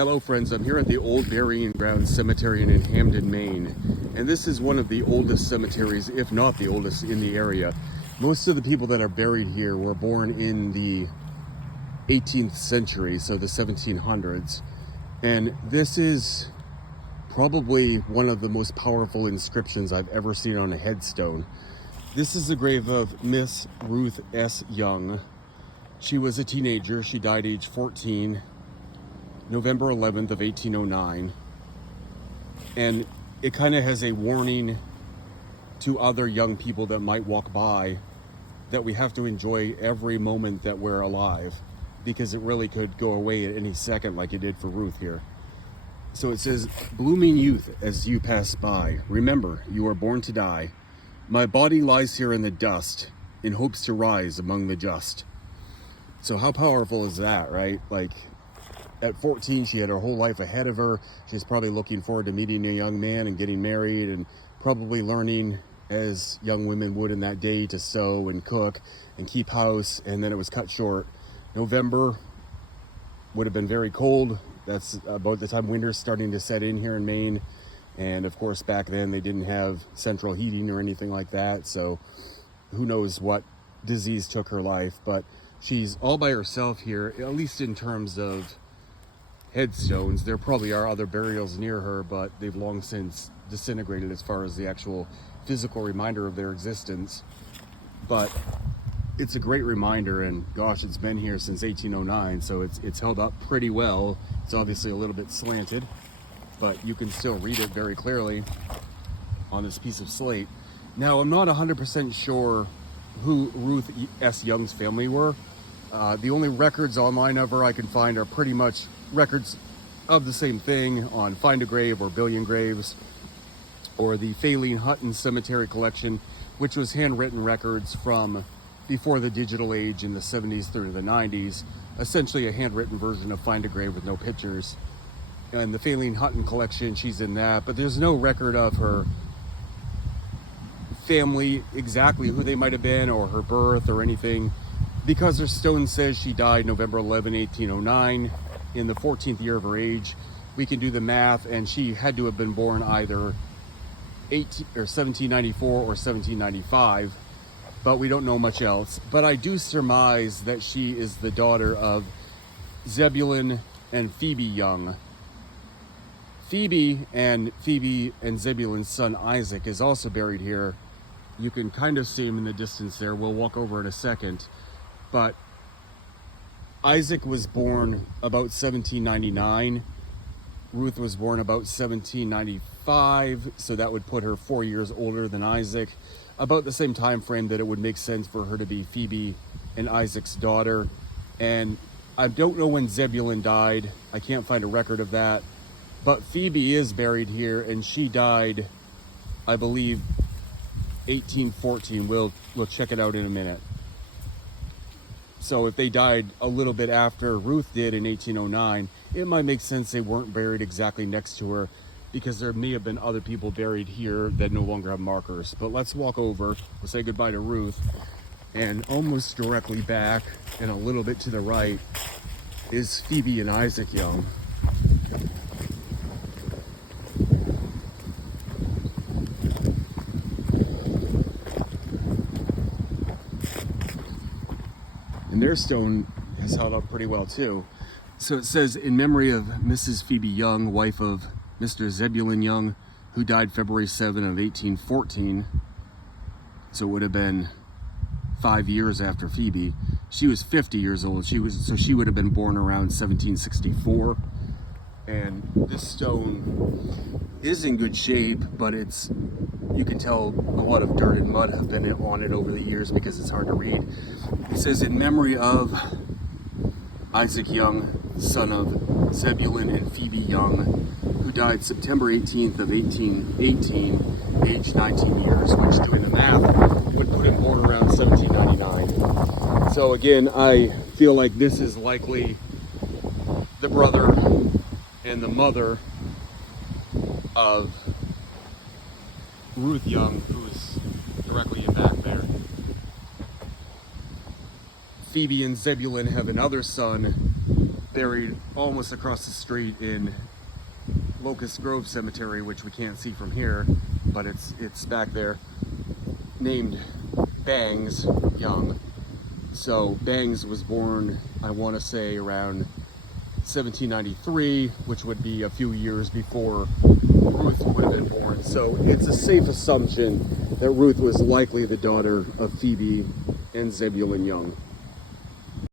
Hello friends, I'm here at the Old Burying Ground Cemetery in Hamden, Maine. And this is one of the oldest cemeteries, if not the oldest, in the area. Most of the people that are buried here were born in the 18th century, so the 1700s. And this is probably one of the most powerful inscriptions I've ever seen on a headstone. This is the grave of Miss Ruth S. Young. She was a teenager. She died age 14. November 11th of 1809, and it kind of has a warning to other young people that might walk by that we have to enjoy every moment that we're alive, because it really could go away at any second like it did for Ruth here. So it says, "Blooming youth, as you pass by, remember you are born to die. My body lies here in the dust in hopes to rise among the just." So how powerful is that, right? Like, at 14, she had her whole life ahead of her. She's probably looking forward to meeting a young man and getting married, and probably learning, as young women would in that day, to sew and cook and keep house. And then it was cut short. November would have been very cold. That's about the time winter's starting to set in here in Maine. And of course, back then they didn't have central heating or anything like that. So who knows what disease took her life. But she's all by herself here, at least in terms of headstones. There probably are other burials near her, but they've long since disintegrated as far as the actual physical reminder of their existence. But it's a great reminder, and gosh, it's been here since 1809, so it's held up pretty well. It's obviously a little bit slanted, but you can still read it very clearly on this piece of slate. Now, I'm not 100% sure who Ruth S. Young's family were. The only records online of her I can find are pretty much records of the same thing on Find a Grave or Billion Graves, or the Faline Hutton Cemetery Collection, which was handwritten records from before the digital age in the 70s through the 90s, essentially a handwritten version of Find a Grave with no pictures. And the Faline Hutton Collection, she's in that, but there's no record of her family, exactly who they might have been, or her birth or anything, because her stone says she died November 11, 1809, in the 14th year of her age. We can do the math, and she had to have been born either 1794 or 1795, but we don't know much else. But I do surmise that she is the daughter of Zebulon and Phoebe Young. Phoebe and Zebulon's son Isaac is also buried here. You can kind of see him in the distance there. We'll walk over in a second. But Isaac was born about 1799. Ruth was born about 1795, so that would put her 4 years older than Isaac. About the same time frame that it would make sense for her to be Phoebe and Isaac's daughter. And I don't know when Zebulon died. I can't find a record of that. But Phoebe is buried here, and she died, I believe, 1814. We'll check it out in a minute. So if they died a little bit after Ruth did in 1809, it might make sense they weren't buried exactly next to her, because there may have been other people buried here that no longer have markers. But let's walk over. We'll say goodbye to Ruth. And almost directly back and a little bit to the right is Phoebe and Isaac Young. And their stone has held up pretty well too. So it says, "In memory of Mrs. Phoebe Young, wife of Mr. Zebulon Young, who died February 7 of 1814. So it would have been 5 years after Phoebe. She was 50 years old. She would have been born around 1764. And this stone is in good shape, but you can tell a lot of dirt and mud have been on it over the years because it's hard to read. It says, "In memory of Isaac Young, son of Zebulon and Phoebe Young, who died September 18th of 1818, aged 19 years," which, doing the math, would put him born around 1799. So again, I feel like this is likely the brother and the mother of Ruth Young, who's directly in back there. Phoebe and Zebulon have another son buried almost across the street in Locust Grove Cemetery, which we can't see from here, but it's back there, named Bangs Young. So Bangs was born, I want to say, around 1793, which would be a few years before Ruth would have been born. So it's a safe assumption that Ruth was likely the daughter of Phoebe and Zebulun Young.